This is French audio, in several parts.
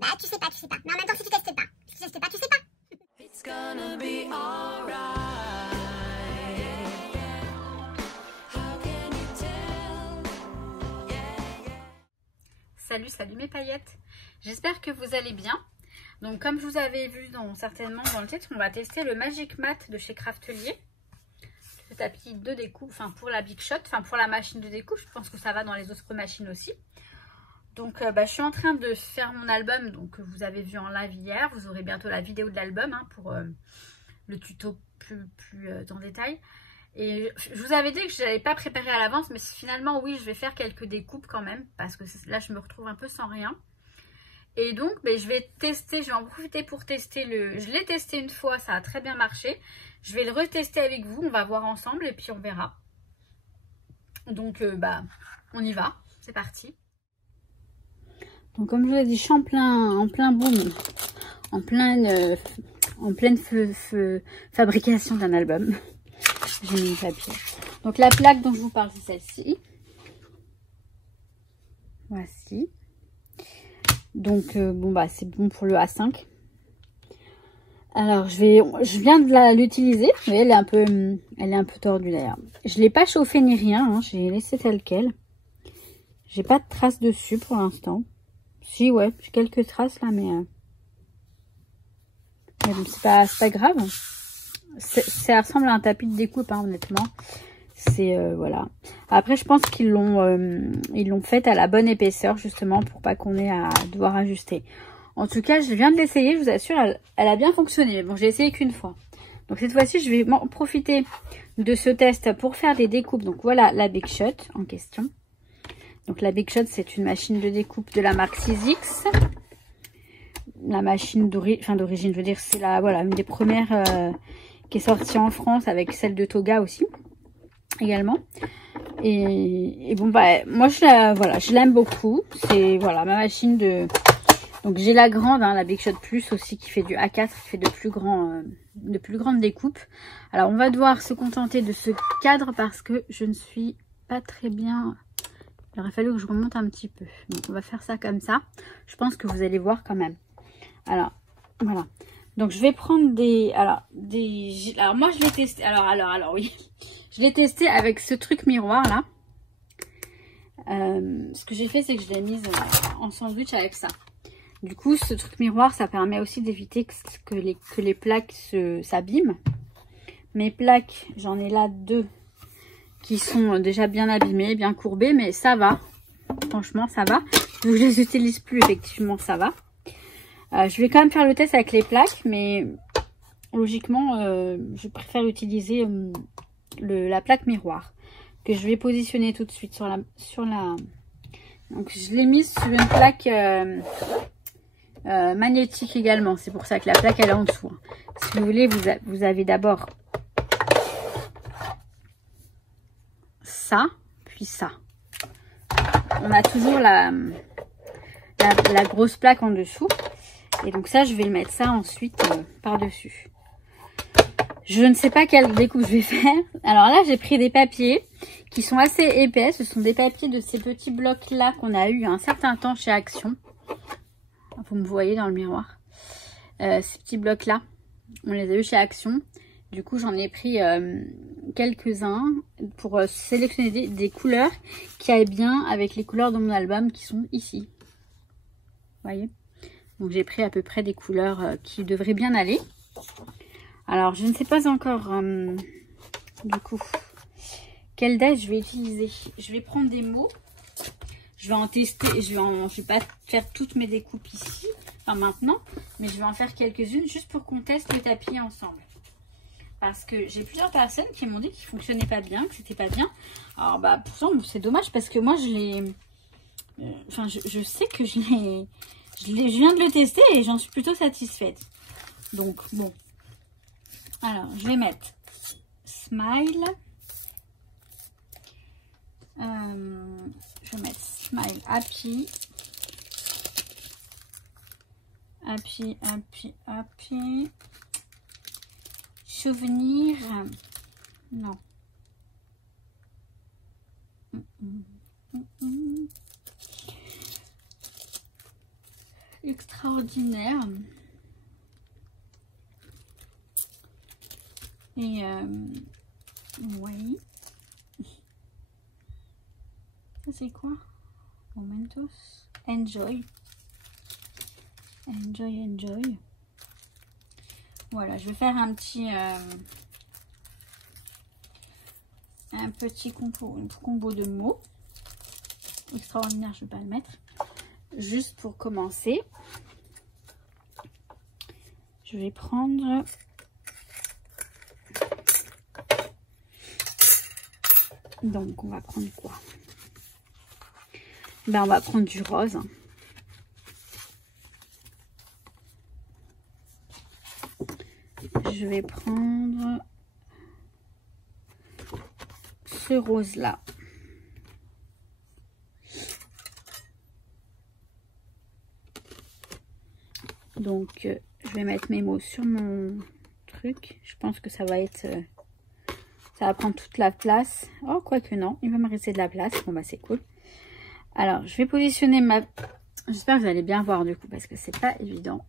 Bah tu sais pas. Mais en même temps si tu testes pas, tu sais pas. It's gonna be alright. How can you tell? Salut mes paillettes. J'espère que vous allez bien. Donc comme je vous avais vu certainement dans le titre, on va tester le Magic Mat de chez Craftelier. Ce tapis de découpe, enfin pour la Big Shot, enfin pour la machine de découpe. Je pense que ça va dans les autres machines aussi. Donc je suis en train de faire mon album, donc que vous avez vu en live hier. Vous aurez bientôt la vidéo de l'album pour le tuto plus en détail. Et je vous avais dit que je n'avais pas préparé à l'avance, mais finalement oui, je vais faire quelques découpes quand même, parce que là je me retrouve un peu sans rien. Et donc je vais tester, je vais en profiter pour tester je l'ai testé une fois, ça a très bien marché. Je vais le retester avec vous, on va voir ensemble et puis on verra. Donc on y va, c'est parti. Donc comme je vous l'ai dit, je suis en plein boom, en pleine fabrication d'un album. J'ai mis le papier. Donc la plaque dont je vous parle, c'est celle-ci. Voici. Donc c'est bon pour le A5. Alors je viens de l'utiliser. Vous voyez, elle est un peu tordue d'ailleurs. Je l'ai pas chauffée ni rien, hein, j'ai laissé tel quel. J'ai pas de traces dessus pour l'instant. Si, ouais, j'ai quelques traces là, mais c'est pas grave. Ça ressemble à un tapis de découpe, hein, honnêtement. C'est voilà. Après, je pense qu'ils l'ont faite à la bonne épaisseur, justement, pour pas qu'on ait à devoir ajuster. En tout cas, je viens de l'essayer, je vous assure, elle a bien fonctionné. Bon, j'ai essayé qu'une fois. Donc cette fois-ci, je vais profiter de ce test pour faire des découpes. Donc voilà la Big Shot en question. Donc la Big Shot, c'est une machine de découpe de la marque 6X. La machine d'origine, je veux dire, c'est une des premières qui est sortie en France, avec celle de Toga aussi, également. Et bon, moi je l'aime beaucoup. C'est ma machine de... Donc j'ai la grande, hein, la Big Shot Plus aussi, qui fait du A4, qui fait de plus grandes découpes. Alors on va devoir se contenter de ce cadre parce que je ne suis pas très bien... Il aurait fallu que je remonte un petit peu. Donc on va faire ça comme ça. Je pense que vous allez voir quand même. Alors, voilà. Donc je vais prendre alors moi je l'ai testé. Alors oui. Je l'ai testé avec ce truc miroir là. Ce que j'ai fait, c'est que je l'ai mise en sandwich avec ça. Du coup, ce truc miroir, ça permet aussi d'éviter que les plaques s'abîment. Mes plaques, j'en ai là 2 qui sont déjà bien abîmées, bien courbées, mais ça va. Franchement, ça va. Donc, je les utilise plus, effectivement, ça va. Je vais quand même faire le test avec les plaques, mais logiquement, je préfère utiliser la plaque miroir que je vais positionner tout de suite sur la... Donc, je l'ai mise sur une plaque magnétique également. C'est pour ça que la plaque, elle est en dessous. Si vous voulez, vous avez d'abord ça, puis ça. On a toujours la grosse plaque en dessous. Et donc ça, je vais le mettre ça ensuite par-dessus. Je ne sais pas quelle découpe je vais faire. Alors là, j'ai pris des papiers qui sont assez épais. Ce sont des papiers de ces petits blocs-là qu'on a eu il y a un certain temps chez Action. Vous me voyez dans le miroir. Ces petits blocs-là, on les a eu chez Action. Du coup, j'en ai pris quelques-uns pour sélectionner des couleurs qui aillent bien avec les couleurs de mon album qui sont ici. Vous voyez? Donc, j'ai pris à peu près des couleurs qui devraient bien aller. Alors, je ne sais pas encore, du coup, quelle date je vais utiliser. Je vais prendre des mots. Je vais en tester. Je vais pas faire toutes mes découpes ici, enfin maintenant, mais je vais en faire quelques-unes juste pour qu'on teste le tapis ensemble. Parce que j'ai plusieurs personnes qui m'ont dit qu'il ne fonctionnait pas bien, que c'était pas bien. Alors, pourtant, c'est dommage parce que moi, je l'ai... Enfin, je sais que je viens de le tester et j'en suis plutôt satisfaite. Donc, bon. Alors, je vais mettre Smile. Je vais mettre Smile Happy. Happy, Happy, Happy. Souvenir. Non. extraordinaire. Et oui. Ça c'est quoi? Momentos. Enjoy. Enjoy, enjoy. Voilà, je vais faire un petit combo de mots. Extraordinaire, je ne vais pas le mettre. Juste pour commencer, je vais prendre donc on va prendre quoi? Ben on va prendre du rose. Je vais prendre ce rose là. Donc je vais mettre mes mots sur mon truc. Je pense que ça va être ça va prendre toute la place. Oh, quoique non, il va me rester de la place. Bon bah c'est cool. Alors je vais positionner ma... J'espère que vous allez bien voir du coup parce que c'est pas évident.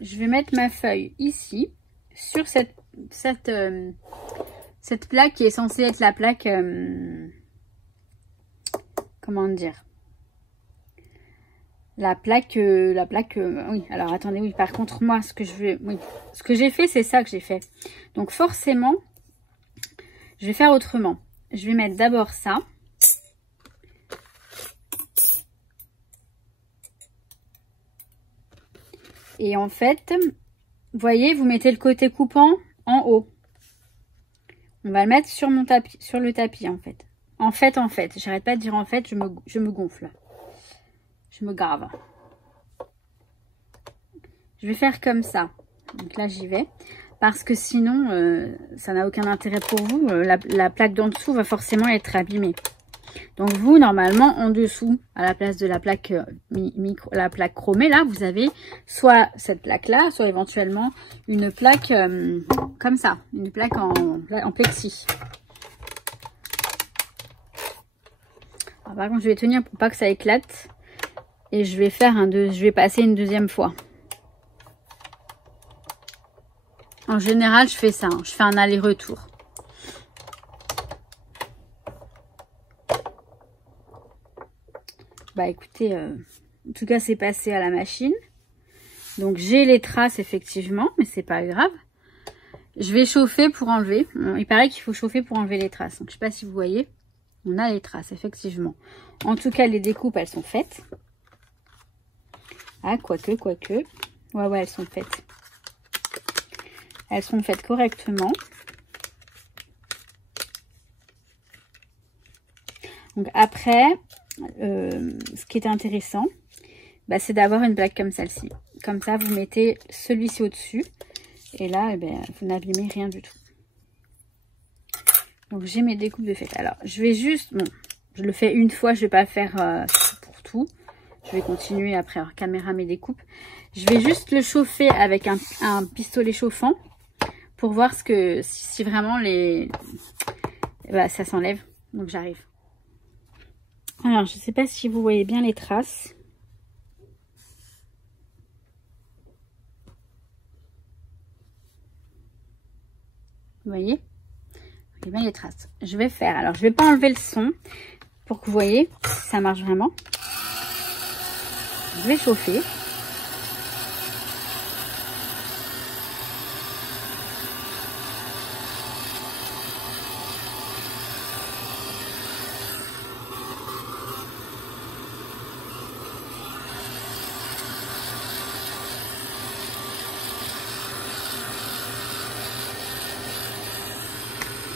Je vais mettre ma feuille ici sur cette plaque qui est censée être la plaque comment dire, la plaque oui, alors attendez, oui, par contre moi ce que j'ai fait, c'est ça que j'ai fait. Donc forcément je vais faire autrement. Je vais mettre d'abord ça. Et en fait, vous voyez, vous mettez le côté coupant en haut. On va le mettre sur mon tapis, sur le tapis en fait. En fait, j'arrête pas de dire en fait, je me gonfle. Je me grave. Je vais faire comme ça. Donc là, j'y vais. Parce que sinon, ça n'a aucun intérêt pour vous. La plaque d'en dessous va forcément être abîmée. Donc vous, normalement, en dessous, à la place de la plaque la plaque chromée, là, vous avez soit cette plaque-là, soit éventuellement une plaque comme ça. Une plaque en plexi. Alors, par contre, je vais tenir pour pas que ça éclate. Et je vais faire je vais passer une deuxième fois. En général, je fais ça. Hein, je fais un aller-retour. Bah écoutez, en tout cas c'est passé à la machine. Donc j'ai les traces effectivement, mais c'est pas grave. Je vais chauffer pour enlever. Il paraît qu'il faut chauffer pour enlever les traces. Donc je sais pas si vous voyez. On a les traces effectivement. En tout cas les découpes elles sont faites. Ah quoique. Ouais elles sont faites. Elles sont faites correctement. Donc après... ce qui est intéressant, bah, c'est d'avoir une plaque comme celle-ci. Comme ça, vous mettez celui-ci au-dessus. Et là, eh ben, vous n'abîmez rien du tout. Donc, j'ai mes découpes de faites. Alors, je vais juste... Bon, je le fais une fois, je ne vais pas faire pour tout. Je vais continuer après hors caméra mes découpes. Je vais juste le chauffer avec un pistolet chauffant pour voir si vraiment ça s'enlève. Donc, j'arrive. Alors, je ne sais pas si vous voyez bien les traces. Vous voyez? Vous voyez bien les traces. Je vais faire. Alors, je ne vais pas enlever le son pour que vous voyez si ça marche vraiment. Je vais chauffer.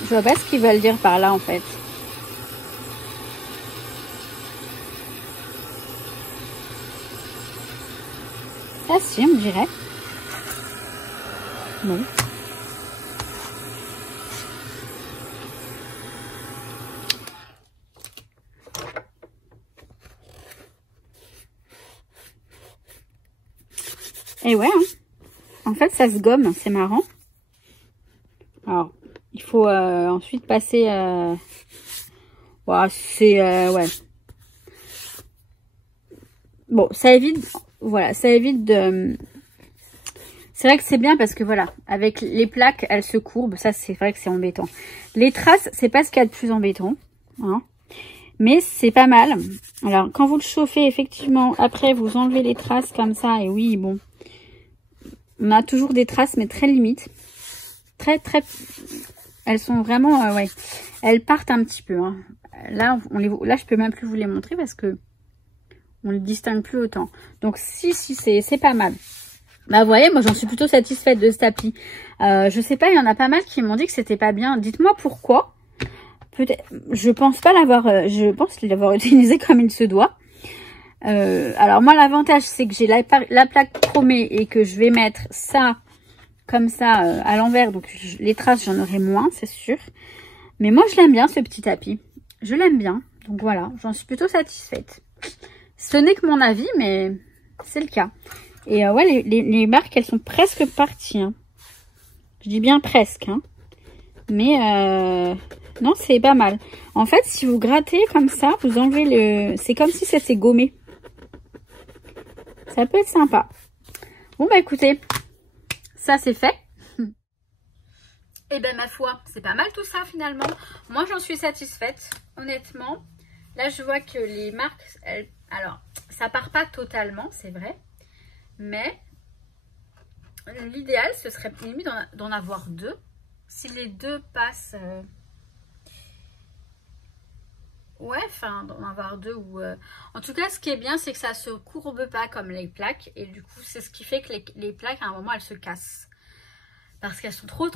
Je vois pas ce qu'ils veulent dire par là en fait. Ah si, on dirait. Non. Et ouais, hein. En fait ça se gomme, c'est marrant. Alors, il faut ensuite passer Wow, c'est ouais. Bon, ça évite, voilà, ça évite de... C'est vrai que c'est bien parce que voilà, avec les plaques, elles se courbent. Ça, c'est vrai que c'est embêtant. Les traces, c'est pas ce qu'il y a de plus embêtant. Hein, mais c'est pas mal. Alors, quand vous le chauffez, effectivement, après, vous enlevez les traces comme ça. Et oui, bon, on a toujours des traces, mais très limites. Très, très... Elles sont vraiment... ouais, elles partent un petit peu. Hein. Là, là, je peux même plus vous les montrer parce que on ne le distingue plus autant. Donc, si c'est pas mal. Bah, vous voyez, moi, j'en suis plutôt satisfaite de ce tapis. Je sais pas, il y en a pas mal qui m'ont dit que c'était pas bien. Dites-moi pourquoi. Peut-être, je pense pas l'avoir, je pense l'avoir utilisé comme il se doit. Alors, moi, l'avantage, c'est que j'ai la plaque chromée et que je vais mettre ça, comme ça, à l'envers. Donc, les traces, j'en aurai moins, c'est sûr. Mais moi, je l'aime bien, ce petit tapis. Je l'aime bien. Donc, voilà, j'en suis plutôt satisfaite. Ce n'est que mon avis, mais c'est le cas. Et ouais, les marques, elles sont presque parties. Hein. Je dis bien presque. Hein. Mais non, c'est pas mal. En fait, si vous grattez comme ça, vous enlevez le... C'est comme si c'était gommé. Ça peut être sympa. Bon, bah écoutez, ça c'est fait. Et ben ma foi, c'est pas mal tout ça finalement. Moi, j'en suis satisfaite, honnêtement. Là, je vois que les marques... Alors, ça part pas totalement, c'est vrai. Mais l'idéal, ce serait limite d'en avoir deux. Si les deux passent... ouais, enfin, d'en avoir deux. Ou en tout cas, ce qui est bien, c'est que ça se courbe pas comme les plaques. Et du coup, c'est ce qui fait que les plaques, à un moment, elles se cassent. Parce qu'elles sont trop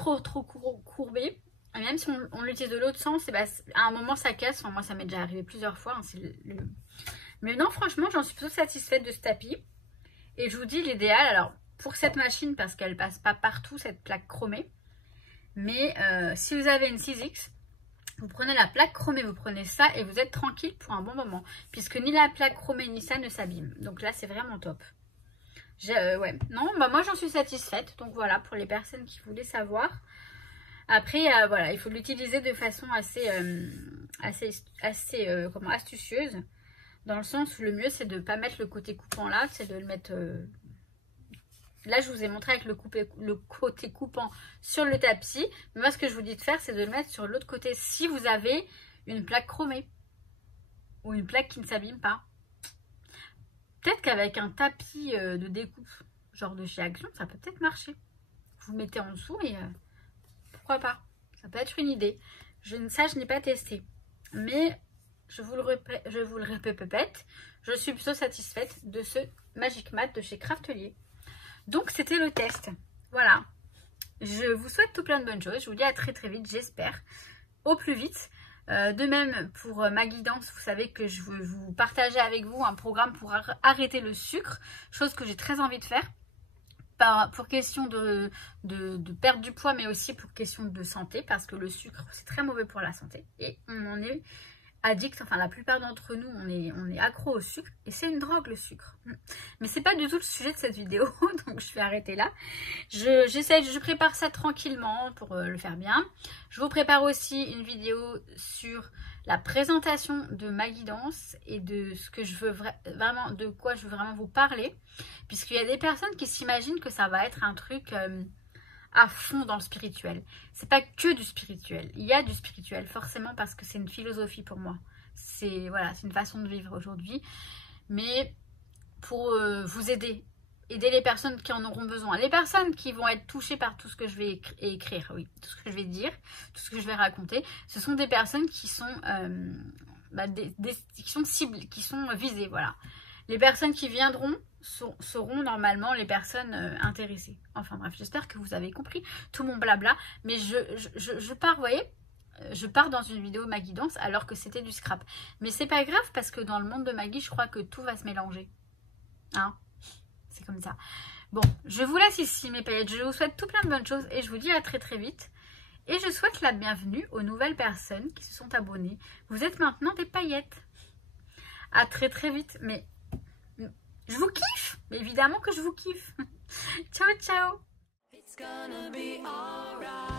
courbées. Et même si on l'utilise de l'autre sens, bah, à un moment, ça casse. Enfin, moi, ça m'est déjà arrivé plusieurs fois. Hein, mais non, franchement, j'en suis plutôt satisfaite de ce tapis. Et je vous dis l'idéal, alors pour cette machine, parce qu'elle passe pas partout cette plaque chromée, mais si vous avez une 6X, vous prenez la plaque chromée, vous prenez ça et vous êtes tranquille pour un bon moment, puisque ni la plaque chromée ni ça ne s'abîme. Donc là, c'est vraiment top. Ouais, non, bah moi j'en suis satisfaite. Donc voilà, pour les personnes qui voulaient savoir. Après, voilà, il faut l'utiliser de façon assez astucieuse. Dans le sens où le mieux, c'est de ne pas mettre le côté coupant là, c'est de le mettre... Là, je vous ai montré avec le côté coupant sur le tapis. Mais moi, ce que je vous dis de faire, c'est de le mettre sur l'autre côté si vous avez une plaque chromée. Ou une plaque qui ne s'abîme pas. Peut-être qu'avec un tapis de découpe, genre de chez Action, ça peut peut-être marcher. Vous mettez en dessous et pourquoi pas. Ça peut être une idée. Ça, je n'ai pas testé. Mais... Je vous le répète, je suis plutôt satisfaite de ce Magic Mat de chez Craftelier. Donc, c'était le test. Voilà. Je vous souhaite tout plein de bonnes choses. Je vous dis à très très vite, j'espère. Au plus vite. De même, pour ma guidance, vous savez que je veux vous partager avec vous un programme pour arrêter le sucre. Chose que j'ai très envie de faire. Pour question de perdre du poids, mais aussi pour question de santé. Parce que le sucre, c'est très mauvais pour la santé. Et on en est... addict, enfin la plupart d'entre nous on est accro au sucre et c'est une drogue le sucre. Mais c'est pas du tout le sujet de cette vidéo donc je vais arrêter là. Je prépare ça tranquillement pour le faire bien. Je vous prépare aussi une vidéo sur la présentation de ma guidance et de ce que je veux vraiment, de quoi je veux vraiment vous parler, puisqu'il y a des personnes qui s'imaginent que ça va être un truc à fond dans le spirituel. C'est pas que du spirituel. Il y a du spirituel, forcément, parce que c'est une philosophie pour moi. C'est voilà, c'est une façon de vivre aujourd'hui. Mais pour vous aider les personnes qui en auront besoin. Les personnes qui vont être touchées par tout ce que je vais écrire, oui, tout ce que je vais dire, tout ce que je vais raconter, ce sont des personnes qui sont, qui sont cibles, qui sont visées, voilà. Les personnes qui viendront seront normalement les personnes intéressées. Enfin bref, j'espère que vous avez compris tout mon blabla. Mais je pars, vous voyez, je pars dans une vidéo ma guidance alors que c'était du scrap. Mais c'est pas grave parce que dans le monde de Maggie, je crois que tout va se mélanger. Hein? C'est comme ça. Bon, je vous laisse ici mes paillettes. Je vous souhaite tout plein de bonnes choses et je vous dis à très très vite. Et je souhaite la bienvenue aux nouvelles personnes qui se sont abonnées. Vous êtes maintenant des paillettes. À très très vite. Mais... je vous kiffe, mais évidemment que je vous kiffe. Ciao, ciao. It's gonna be alright.